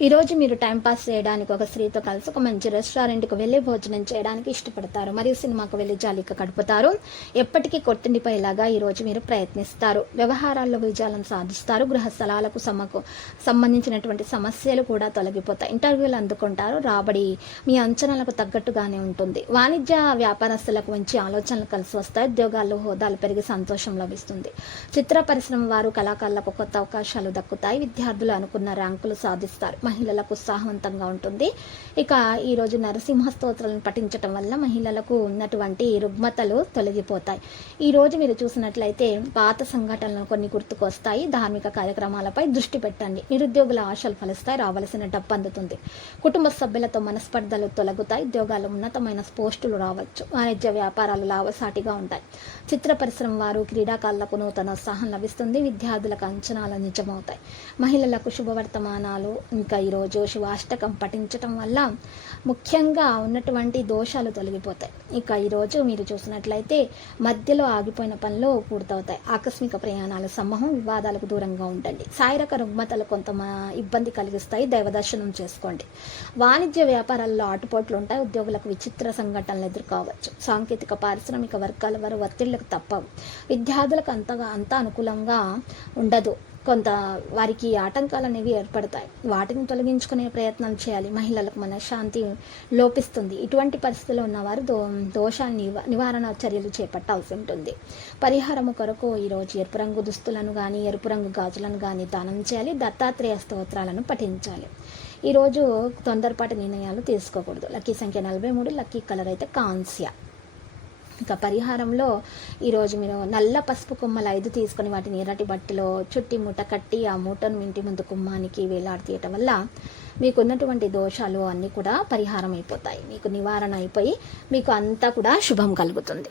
ఈరోజు మీరు టైంపాస్ చేయడానికి ఒక స్త్రీతో కలిసి ఒక మంచి రెస్టారెంట్కి వెళ్ళి భోజనం చేయడానికి ఇష్టపడతారు. మరియు సినిమాకు వెళ్ళి జాలిక గడుపుతారు. ఎప్పటికీ కొట్టిండిపోయేలాగా ఈరోజు మీరు ప్రయత్నిస్తారు. వ్యవహారాల్లో విజయాలను సాధిస్తారు. గృహ స్థలాలకు సమకు సంబంధించినటువంటి సమస్యలు కూడా తొలగిపోతాయి. ఇంటర్వ్యూలు అందుకుంటారు. రాబడి మీ అంచనాలకు తగ్గట్టుగానే ఉంటుంది. వాణిజ్య వ్యాపారస్తులకు మంచి ఆలోచనలు కలిసి వస్తాయి. ఉద్యోగాల్లో హోదాలు పెరిగి సంతోషం లభిస్తుంది. చిత్ర పరిశ్రమ వారు కళాకారులకు కొత్త అవకాశాలు దక్కుతాయి. విద్యార్థులు అనుకున్న ర్యాంకులు సాధిస్తారు. మహిళలకు ఉత్సాహవంతంగా ఉంటుంది. ఇక ఈ రోజు నరసింహ స్తోత్రాలను పఠించటం వల్ల మహిళలకు ఉన్నటువంటి రుగ్మతలు తొలగిపోతాయి. ఈ రోజు మీరు చూసినట్లయితే పాత సంఘటనలు కొన్ని గుర్తుకొస్తాయి. ధార్మిక కార్యక్రమాలపై దృష్టి పెట్టండి. నిరుద్యోగుల ఆశలు ఫలిస్తాయి. రావలసిన డబ్బు అందుతుంది. కుటుంబ సభ్యులతో మనస్పర్ధలు తొలగుతాయి. ఉద్యోగాలు ఉన్నతమైన పోస్టులు రావచ్చు. వాణిజ్య వ్యాపారాలు లాభసాటిగా ఉంటాయి. చిత్ర పరిశ్రమ వారు క్రీడాకారులకు నూతన ఉత్సాహం లభిస్తుంది. విద్యార్థులకు అంచనాలు నిజమవుతాయి. మహిళలకు శుభవర్తమానాలు ఇంకా ఈరోజు శివాష్టకం పఠించటం వల్ల ముఖ్యంగా ఉన్నటువంటి దోషాలు తొలగిపోతాయి. ఇక ఈరోజు మీరు చూసినట్లయితే మధ్యలో ఆగిపోయిన పనులు పూర్తవుతాయి. ఆకస్మిక ప్రయాణాలు సమూహం వివాదాలకు దూరంగా ఉండండి. శారీరక రుగ్మతలు కొంత ఇబ్బంది కలిగిస్తాయి. దైవదర్శనం చేసుకోండి. వాణిజ్య వ్యాపారాల్లో ఆటుపోట్లు ఉంటాయి. ఉద్యోగులకు విచిత్ర సంఘటనలు ఎదుర్కోవచ్చు. సాంకేతిక పారిశ్రామిక వర్గాల వారు ఒత్తిళ్ళకు తప్పవు. విద్యార్థులకు అంతగా అంత అనుకూలంగా ఉండదు. కొంత వారికి ఆటంకాలు అనేవి ఏర్పడతాయి. వాటిని తొలగించుకునే ప్రయత్నం చేయాలి. మహిళలకు మనశ్శాంతి లోపిస్తుంది. ఇటువంటి పరిస్థితుల్లో ఉన్నవారు దో దోషాన్ని నివ- నివారణ చర్యలు చేపట్టాల్సి ఉంటుంది. పరిహారము కొరకు ఈరోజు ఎరుపు రంగు దుస్తులను కానీ ఎరుపు రంగు గాజులను కానీ దానం చేయాలి. దత్తాత్రేయ స్తోత్రాలను పఠించాలి. ఈరోజు తొందరపాటు నిర్ణయాలు తీసుకోకూడదు. లక్కీ సంఖ్య నలభై మూడు లక్కీ కలర్ అయితే కాన్స్య ఇంకా పరిహారంలో ఈరోజు మీరు నల్ల పసుపు కొమ్మలు ఐదు తీసుకొని వాటిని ఎర్రటి బట్టలో చుట్టి మూట కట్టి ఆ మూటను ఇంటి ముందు కుమ్మానికి వేలాడతీయటం వల్ల మీకు ఉన్నటువంటి దోషాలు అన్నీ కూడా పరిహారం అయిపోతాయి మీకు నివారణ అయిపోయి మీకు అంతా కూడా శుభం కలుగుతుంది.